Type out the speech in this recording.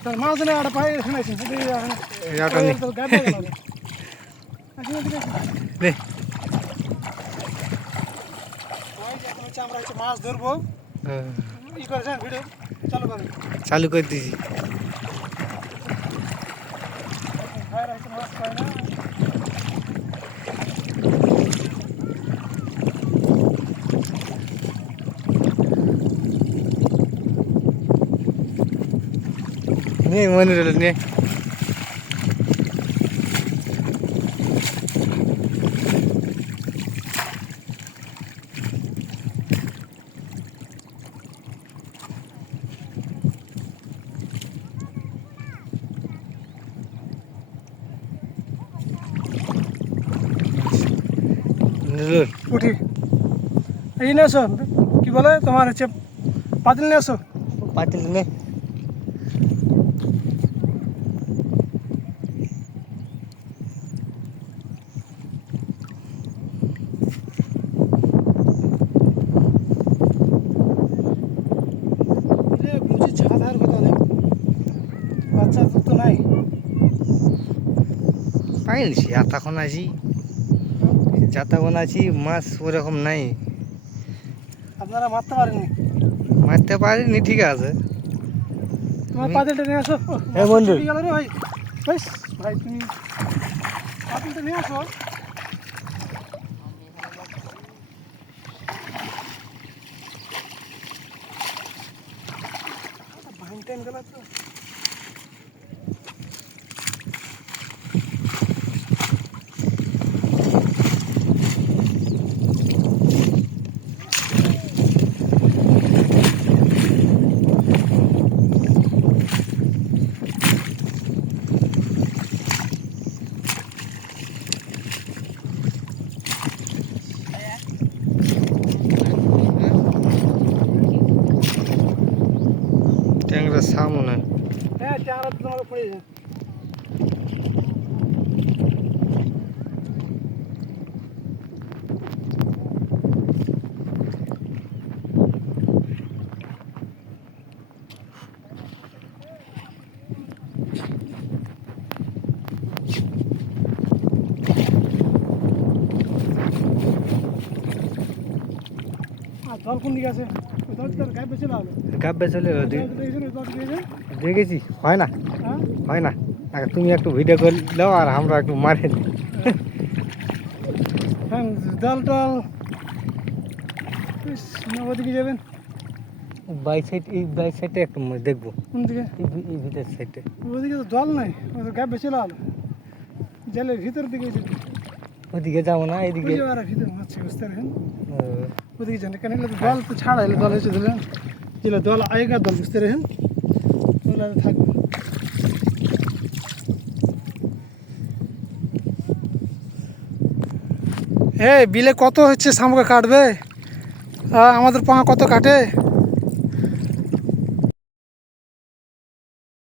মাছ না আড়া পাই শুনাইছেন শুধু এটা নে তো গাবে গেল রে নে ওই যে এখন হচ্ছে আমরা হচ্ছে মাছ ধরবো ই করেছেন ভিডিও চালু করে দিছি ভাইরা হচ্ছে মাছ পায় না নে মনে রইল নে উঠি এই নিয়ে আসো কি বলে তোমার হচ্ছে পাতিল নিয়ে আসো পাতিল নে বুঝি ছাড়ার কথা নেই বাচ্চা তো নাই পাইছি এতক্ষণ আছি যতক্ষণ আছি মাছ ওরকম নাই আপনারা মারতে পারেননি মারতে পারিনি ঠিক আছে তোমার পাতিলটা নিয়ে আসো হ্যাঁ বন্ধু গেল রে ভাই বেশ ভাই তুমি পাতিলটা নিয়ে আসো ভাইন টাইম গেল তো ট্যাংরা সামনে হ্যাঁ চারা তো তোমার পড়ে যায় জল কোন দিকে আছে ওই জল তোর গায়ে বেঁচে লাগালো গাব্বে চলে এলো দেখেছি হয় না হয় না আগে তুমি একটু ভিডিও করে দাও আর আমরা একটু মারে দিই হ্যাঁ জল টল ওদিকে যাবেন বাইক সাইড এই বাইক সাইডে একটু দেখবো কোন দিকে এই ভিতর সাইডে ওদিকে তো জল নাই ওই তো গায়ে বেঁচে লাগালো জলের ভিতর দিকে যেতে ওদিকে যাবো না এইদিকে ভিতর মাছ বুঝতে পারেন ওদিকে যান কেন জল তো ছাড়া এলে জল এসে দিলেন যেগুলো জল আগেকার জল বুঝতে পারেন ওগুলো থাকবে বিলে কত হচ্ছে শামুকা কাটবে আমাদের পাঙা কত কাটে